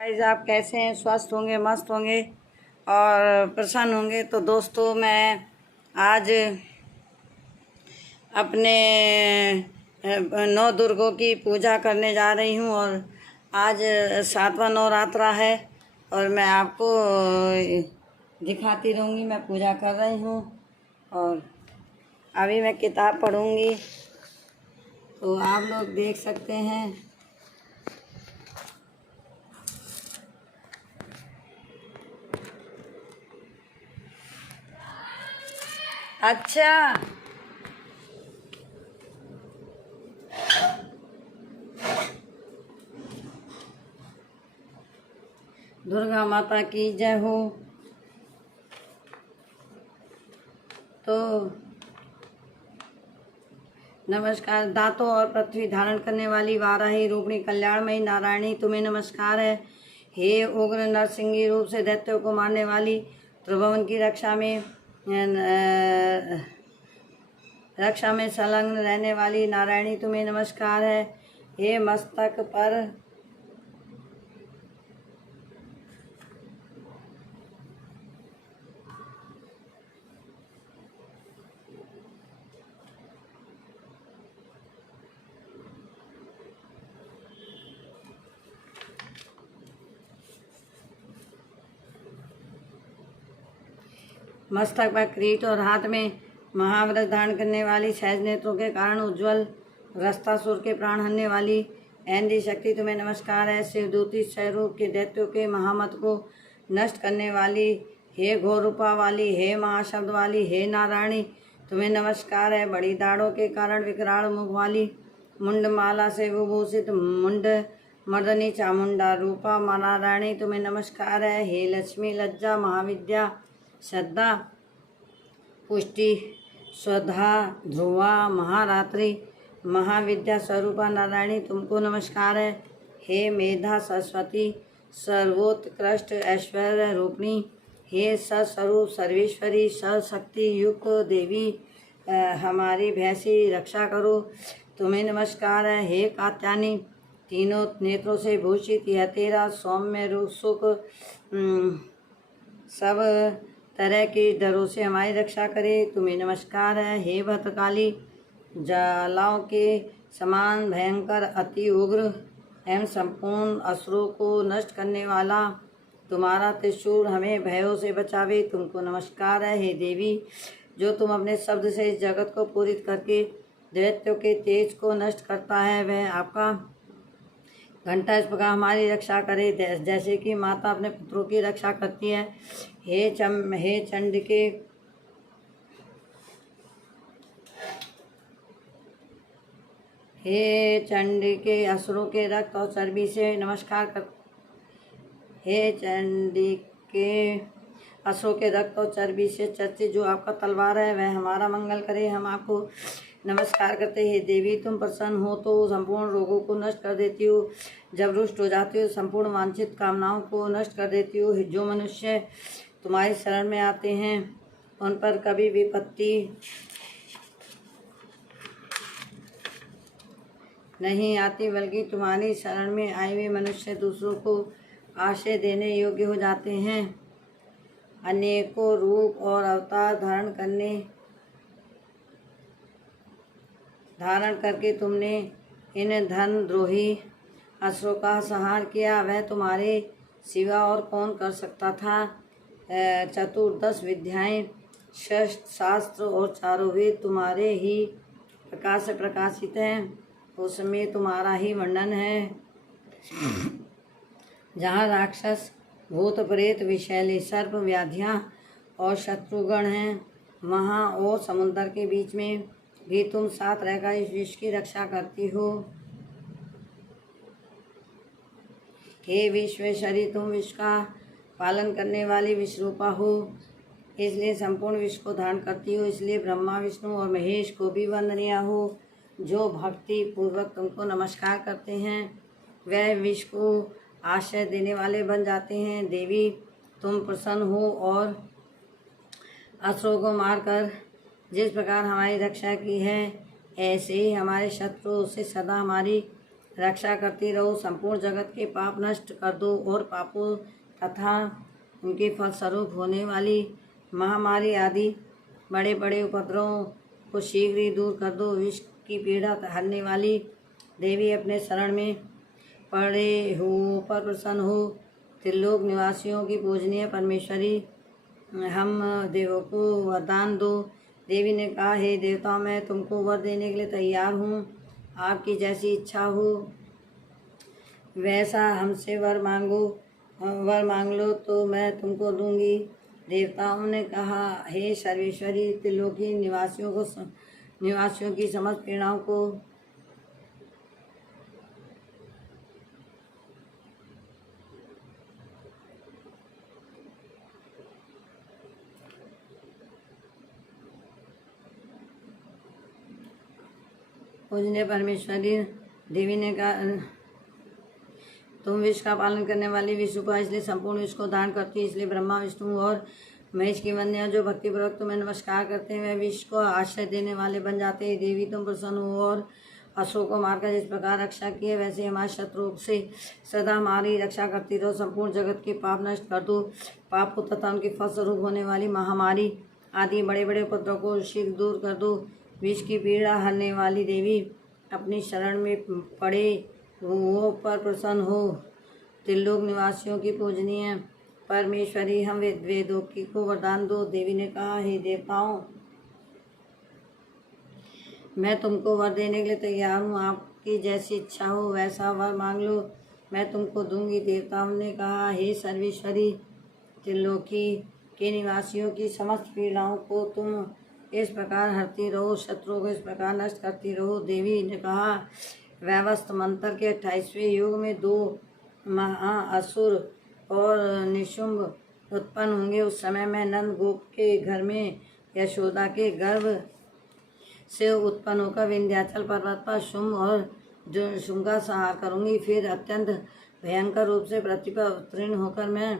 Guys, आप कैसे हैं? स्वस्थ होंगे, मस्त होंगे और प्रसन्न होंगे। तो दोस्तों, मैं आज अपने नौ दुर्गों की पूजा करने जा रही हूँ और आज 7वां नवरात्रा है और मैं आपको दिखाती रहूँगी। मैं पूजा कर रही हूँ और अभी मैं किताब पढ़ूँगी, तो आप लोग देख सकते हैं। अच्छा, दुर्गा माता की जय हो। तो नमस्कार। दांतों और पृथ्वी धारण करने वाली वाराही रूपिणी कल्याणमयी नारायणी, तुम्हें नमस्कार है। हे उग्र नरसिंही रूप से दैत्यों को मारने वाली, त्रिभुवन की रक्षा में संलग्न रहने वाली नारायणी, तुम्हें नमस्कार है। हे मस्तक पर मस्तक पर किरीट और हाथ में महाव्रत धारण करने वाली, सहज नेत्रों के कारण उज्ज्वल, रस्तासुर के प्राण हरने वाली ऐंदी शक्ति, तुम्हें नमस्कार है। शिवदूती स्वरूप के दैत्यों के महामत को नष्ट करने वाली, हे घोर रूपा वाली, हे महाशब्द वाली, हे नारायणी, तुम्हें नमस्कार है। बड़ी दाढ़ों के कारण विकराल मुख वाली, मुंडमाला से विभूषित मुंड मर्दनी चामुंडा रूपा नारायणी, तुम्हें नमस्कार है। हे लक्ष्मी, लज्जा, महाविद्या, श्रद्धा, पुष्टि, स्वधा, ध्रुवा, महारात्रि, महाविद्या स्वरूपा नारायणी, तुमको नमस्कार है। हे मेधा सरस्वती, सर्वोत्कृष्ट ऐश्वर्य रूपिणी, हे सस्वरूप सर्वेश्वरी, सशक्ति युक्त देवी, हमारी भैंसी रक्षा करो, तुम्हें नमस्कार है। हे कात्यायनी, तीनों नेत्रों से भूषित, यह तेरा सौम्य रूप सुख सब तरह की डरों से हमारी रक्षा करे, तुम्हें नमस्कार है। हे भद्रकाली, ज्वालाओं के समान भयंकर, अति उग्र एवं संपूर्ण असुरों को नष्ट करने वाला, तुम्हारा त्रिशूल हमें भयों से बचावे, तुमको नमस्कार है। हे देवी, जो तुम अपने शब्द से इस जगत को पूरित करके दैत्यों के तेज को नष्ट करता है, वह आपका घंटा इस प्रकार हमारी रक्षा करे, जैसे कि माता अपने पुत्रों की रक्षा करती है। हे चंडिके असुरों के रक्त और चर्बी से नमस्कार कर हे चंडिके असुरों के रक्त और चर्बी से चर्चित जो आपका तलवार है, वह हमारा मंगल करे, हम आपको नमस्कार करते हैं। देवी, तुम प्रसन्न हो तो संपूर्ण रोगों को नष्ट कर देती हो, जब रुष्ट हो जाती हो संपूर्ण वांछित कामनाओं को नष्ट कर देती हो। जो मनुष्य तुम्हारी शरण में आते हैं उन पर कभी विपत्ति नहीं आती, बल्कि तुम्हारी शरण में आए हुए मनुष्य दूसरों को आश्रय देने योग्य हो जाते हैं। अनेकों रूप और अवतार धारण करके तुमने इन धन द्रोही असुरों का संहार किया, वह तुम्हारे सिवा और कौन कर सकता था। चतुर्दश विद्याएं, शस्त्र, शास्त्र और चारों वेद तुम्हारे ही प्रकाश से प्रकाशित हैं, उसमें तुम्हारा ही वर्णन है। जहाँ राक्षस, भूत, प्रेत, विषैले सर्प, व्याधियाँ और शत्रुगण हैं, वहाँ और समुद्र के बीच में भी तुम साथ रहकर इस विश्व की रक्षा करती हो। हे विश्वेश्वरी, तुम विश्व का पालन करने वाली विश्वरूपा हो, इसलिए संपूर्ण विश्व को धारण करती हो, इसलिए ब्रह्मा, विष्णु और महेश को भी वंदनीय हो। जो भक्ति पूर्वक तुमको नमस्कार करते हैं वह विश्व को आश्रय देने वाले बन जाते हैं। देवी, तुम प्रसन्न हो और असुरों को मारकर जिस प्रकार हमारी रक्षा की है, ऐसे ही हमारे शत्रुओं से सदा हमारी रक्षा करती रहो। संपूर्ण जगत के पाप नष्ट कर दो और पापों तथा उनके फलस्वरूप होने वाली महामारी आदि बड़े बड़े उपद्रवों को शीघ्र ही दूर कर दो। विश्व की पीड़ा हरने वाली देवी, अपने शरण में पड़े हो पर प्रसन्न हो। त्रिलोक निवासियों की पूजनीय परमेश्वरी, हम देवों को वरदान दो। देवी ने कहा, हे देवताओं, मैं तुमको वर देने के लिए तैयार हूँ। आपकी जैसी इच्छा हो वैसा हमसे वर मांग लो तो मैं तुमको दूंगी। देवताओं ने कहा, हे सर्वेश्वरी, त्रिलोकी निवासियों की समस्त पीड़ाओं को पूजनीय परमेश्वरी देवी ने कहा, तुम विश्व का पालन करने वाली विश्व इसलिए संपूर्ण विश्व को दान करती है, इसलिए ब्रह्मा, विष्णु और महेश की वंदना जो भक्तिपूर्वक तुम्हें नमस्कार करते हैं, वह विश्व को आश्रय देने वाले बन जाते हैं। देवी, तुम प्रसन्न हो और असुरों को मारकर जिस प्रकार रक्षा की है, वैसे हमारे शत्रुओं से सदा हमारी रक्षा करती रहो। संपूर्ण जगत के पाप नष्ट कर दो। पापों तथा उनके फलस्वरूप होने वाली महामारी आदि बड़े बड़े उपद्रव को शीघ्र दूर कर दो। विश्व की पीड़ा हरने वाली देवी, अपनी शरण में पड़े हो पर प्रसन्न हो। त्रिलोक निवासियों की पूजनीय परमेश्वरी, हम वेदों की को वरदान दो। देवी ने कहा, हे देवताओं, मैं तुमको वर देने के लिए तैयार हूँ। आपकी जैसी इच्छा हो वैसा वर मांग लो, मैं तुमको दूंगी। देवताओं ने कहा, हे सर्वेश्वरी, त्रिलोकी के निवासियों की समस्त पीड़ाओं को तुम इस प्रकार हरती रहो, शत्रुओं को इस प्रकार नष्ट करती रहो। देवी ने कहा, वैवस्त्र मंत्र के 28वें युग में 2 महाअसुर और निशुंभ उत्पन्न होंगे। उस समय मैं नंद गोप के घर में यशोदा के गर्भ से उत्पन्न होकर विंध्याचल पर्वत पर शुंभ और शुंभ का संहार करूंगी। फिर अत्यंत भयंकर रूप से पृथ्वी पर अवतीर्ण होकर मैं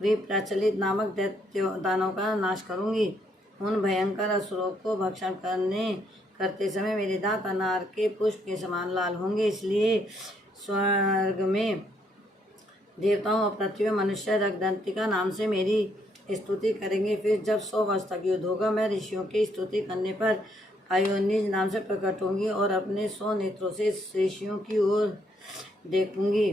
विप्रचलित नामक दैत्य दानव का नाश करूंगी। उन भयंकर असुरों को भक्षण करते समय मेरे दांत अनार के पुष्प के समान लाल होंगे। इसलिए स्वर्ग में देवताओं और पृथ्वी में मनुष्य रगदंतिका नाम से मेरी स्तुति करेंगे। फिर जब 100 वर्ष तक युद्ध होगा, मैं ऋषियों की स्तुति करने पर अयोनिज नाम से प्रकट होंगी और अपने 100 नेत्रों से ऋषियों की ओर देखूंगी।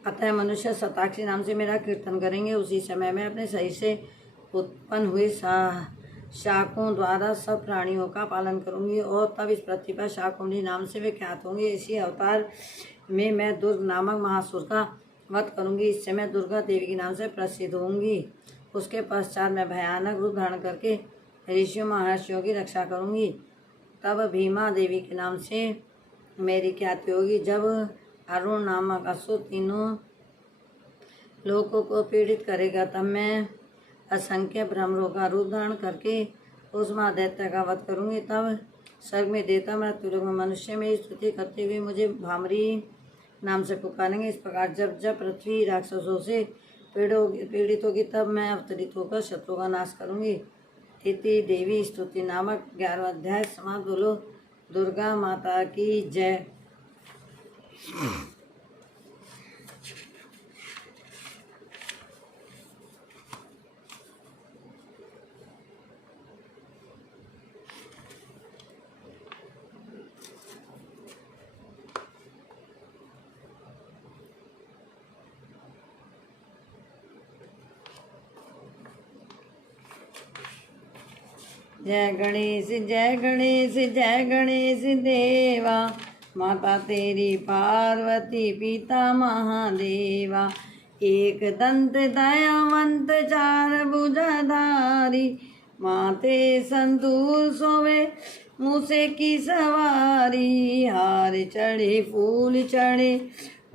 अतः मनुष्य शताक्षी नाम से मेरा कीर्तन करेंगे। उसी समय मैं अपने शरीर से उत्पन्न हुए शाकों द्वारा सब प्राणियों का पालन करूंगी और तब इस पृथ्वी पर शाकुंडी नाम से वे ख्यात होंगे। इसी अवतार में मैं दुर्ग नामक महासुर का वध करूंगी। इससे मैं दुर्गा देवी के नाम से प्रसिद्ध होंगी। उसके पश्चात मैं भयानक रूप धारण करके ऋषियों महर्षियों की रक्षा करूंगी। तब भीमा देवी के नाम से मेरी ख्याति होगी। जब अरुण नामक असुर तीनों लोगों को पीड़ित करेगा, तब मैं असंख्य भ्रमरों का रूप धारण करके उस महादैत्य का वध करूंगी। तब स्वर्ग में देवता, मृत्युलोक में मनुष्य मेरी स्तुति करते हुए मुझे भामरी नाम से पुकारेंगे। इस प्रकार जब जब पृथ्वी राक्षसों से पीड़ित होगी, तब मैं अवतरित होकर शत्रुओं का नाश करूंगी। इति देवी स्तुति नामक 11वां अध्याय समाप्त। बोलो दुर्गा माता की जय। जय गणेश जय गणेश जय गणेश देवा, माता तेरी पार्वती पिता महादेवा। एक दंत दयावंत चार भुजाधारी, माते संतूर सोवे मूसे की सवारी। हार चढ़े फूल चढ़े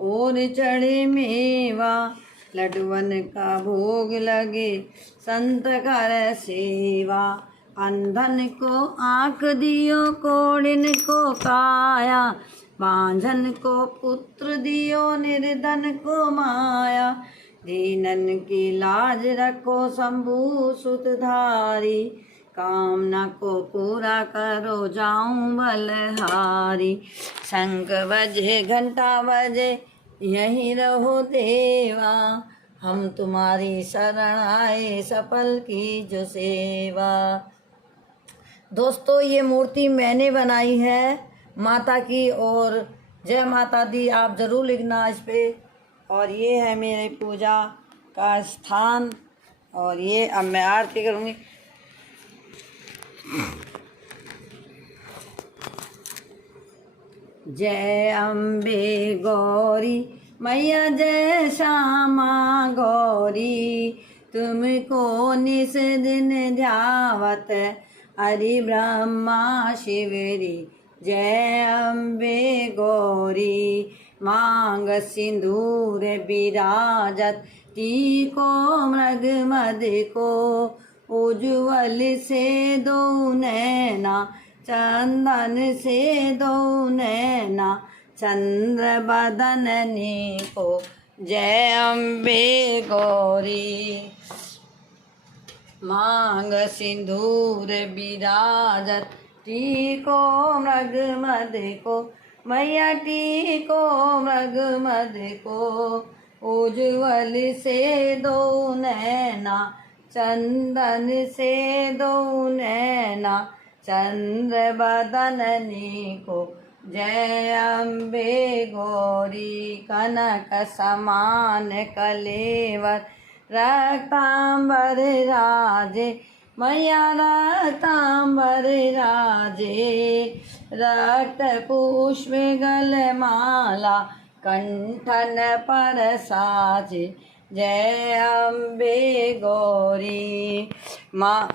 और चढ़े मेवा, लड्डुअन का भोग लगे संत कर सेवा। अंधन को आँख दियो कोढ़िन को काया, बांझन को पुत्र दियो निर्धन को माया। दीनन की लाज रखो शंभु सुतधारी, कामना को पूरा करो जाऊं बलहारी। शंख बजे घंटा बजे यहीं रहो देवा, हम तुम्हारी शरण आए सफल की जो सेवा। दोस्तों ये मूर्ति मैंने बनाई है माता की, और जय माता दी आप ज़रूर लिखना इस पे। और ये है मेरे पूजा का स्थान, और ये अब मैं आरती करूँगी। जय अम्बे गौरी मैया जय श्यामा गौरी, तुमको निस दिन ध्यावत हरि ब्रह्मा शिवरी। जय अम्बे गौरी मांग सिंदूर विराजत, टीको मृग मद को उज्ज्वल से दो नैना, चंदन से दो नैना चंद्र बदननी को। जय अम्बे गौरी मांग सिंदूर विराजत, टीको मृग मद को मैया टीको मृग मद को उज्ज्वल से दो नैना, चंदन से दो नैना चंद्र बदननी को। जय अम्बे गौरी कनक समान कलेवर, रक्तांबर राजे मैया रक्तांबर राजे, रक्त पुष्प गलमाला कंठन पर साजे। जय अम्बे गौरी माँ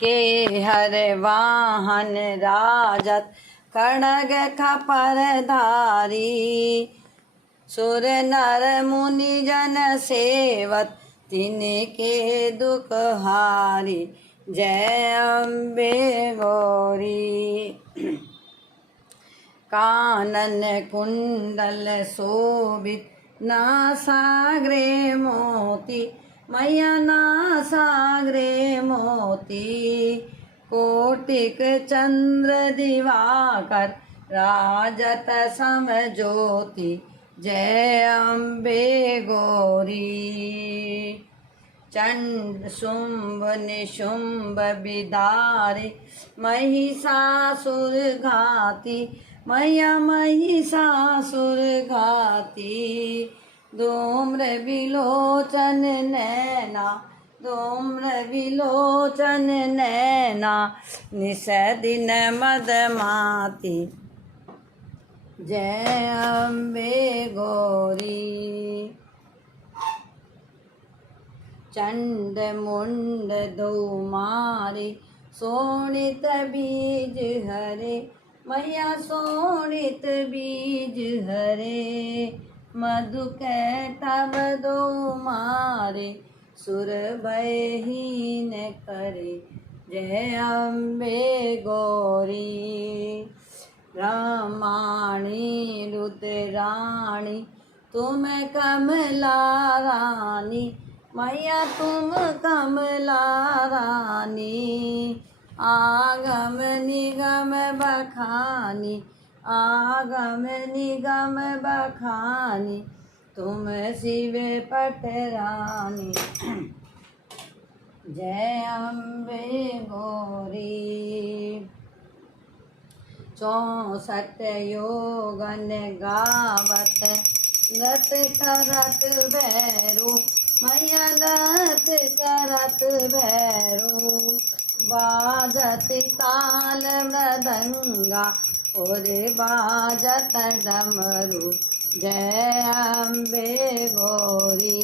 के हर वाहन राजत, खड्ग खपर धारी, सुर नर मुनि जन सेवत, तिनके दुख हारी। जय अम्बे गौरी कानन कुंडल शोभित, नासाग्रे मोती मैया नासाग्रे मोती, कोटिक चंद्र दिवाकर राजत समज्योति। जय अम्बे गौरी चंड शुंभ निशुंभ बिदारे, महिषासुर घाती मैया महिषासुर घाती, धूम्र विलोचन नैना धूम्र विलोचन नैना, निस दिन मदमाती। जय अम्बे गौरी चंड मुंड दो मारे, शोणित बीज हरे मैया शोणित बीज हरे, मधु के तब दो मारे, सुर भयहीन करे। जय अम्बे गौरी ब्रह्माणी रुद्राणी, तुम कमला रानी मैया तुम कमला रानी, आगम निगम बखानी आगम निगम बखानी, तुम शिव पटरानी। जय अम्बे गौरी 64 योगन गावत, लत करत भैरो मैया लत करत भैरो, बाजत ताल मृदंगा और बाजत डमरू। जय अम्बे गौरी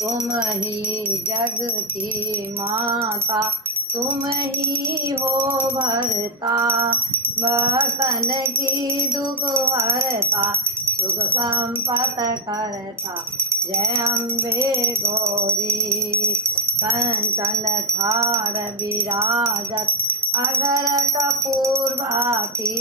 तुम ही जग की माता, तुम ही हो भरता, भक्तन की दुख हरता, सुख संपत करता। जय अम्बे गौरी कंचन थार विराजत, अगर कपूर भाती,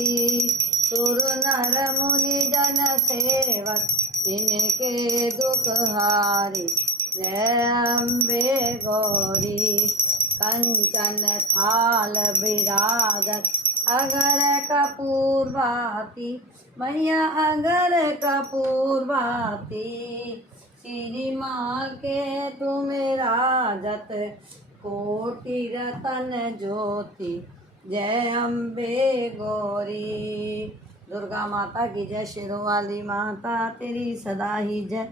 सुर नर मुनि जन सेवक, तिनके दुख हारी। जय अम्बे गौरी कंचन थाल बिराजत अगर कपूर भाती मैया अगर कपूर भाती श्री माँ के तुम राजत कोटि रतन ज्योति जय अम्बे गौरी। दुर्गा माता की जय, शेरों वाली माता तेरी सदा ही जय।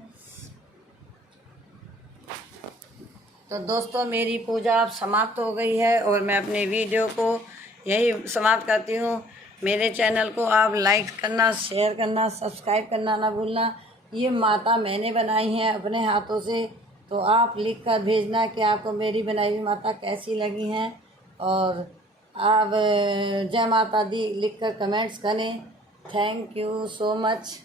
तो दोस्तों मेरी पूजा अब समाप्त हो गई है और मैं अपने वीडियो को यही समाप्त करती हूँ। मेरे चैनल को आप लाइक करना, शेयर करना, सब्सक्राइब करना ना भूलना। ये माता मैंने बनाई है अपने हाथों से, तो आप लिख कर भेजना कि आपको मेरी बनाई हुई माता कैसी लगी हैं। और आप जय माता दी लिख कर कमेंट्स करें। Thank you so much.